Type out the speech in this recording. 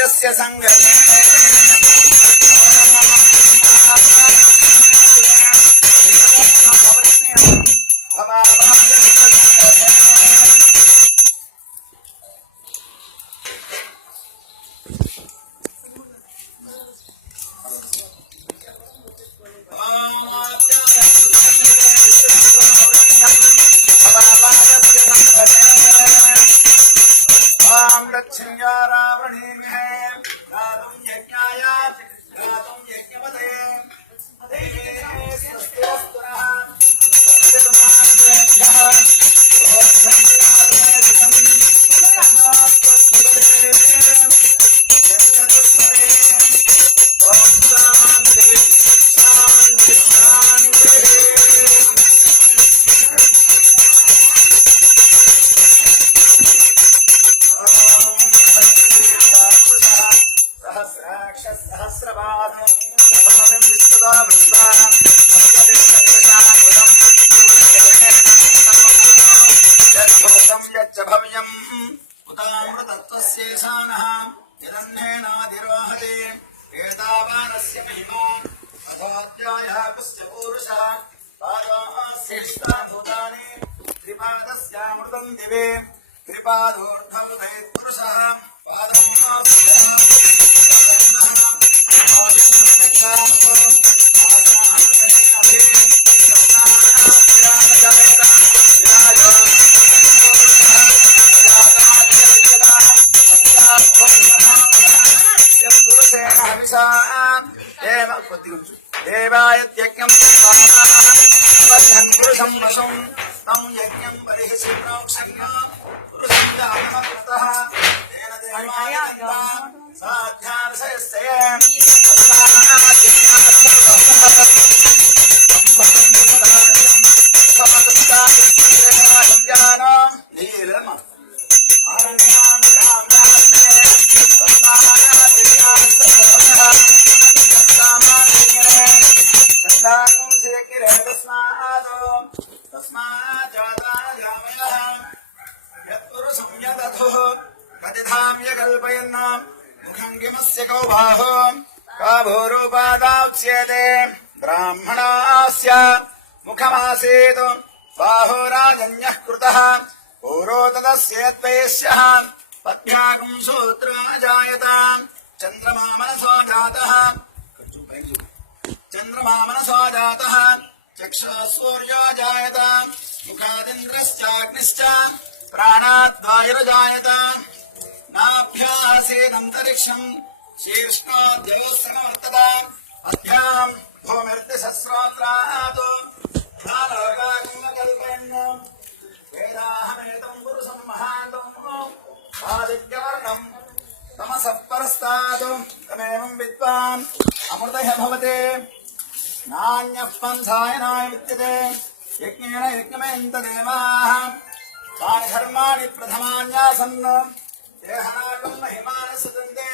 సమాజస్య సంఘర్షే उतामृतत्वस्येषानः यदन्नेनाधिरोहते एतावानस्य महिमा अथोऽध्यायः कुस्य पूरुषः पादास्येष्टाभूतानि त्रिपादस्यामृतम् दिवे దేవ కొద్ది ఉంచు దేవాయ యజ్ఞం పురుషం వశం. తం యజ్ఞం బలిహిసి ప్రోక్షణ్యం. పురుషం జాతమ కృత తేన దేవాయ సాధ్యాసయస్తే कल्पयन् मुखं किमस्य कौ बाहो का भूरूपादाच्यते ब्राह्मणास्य मुखमासीत्। बाहो राजन्यः कृतः। पूरो तदस्येत्वयस्यः पद्भ्यागम् सूत्रा जायत चन्द्रमा मनसो जातः। चन्द्रमा मनसो जातः। चक्षुः सूर्यो जायत मुखादिन्द्रश्चाग्निश्च प्राणाद्वायुर्जायत नाभ्यासेदन्तरिक्षम् शीर्ष्णोद्योत्समवर्तत अभ्याम् भूमिर्दिशस्रोत्रात् कल्पयन् वेदाहमेतम् पुरुषम् महान्तम् आदित्यवर्णम् तमसः परस्तात् तमेवम् विद्वान् अमृतः भवते నాణ్యః పన్ధాయనాయ విద్యతే యజ్ఞేన యజ్ఞమేంత దేవాః తాని ధర్మాణి ప్రథమాన్యాసన్ దేహనాకం మహిమాన సుదందే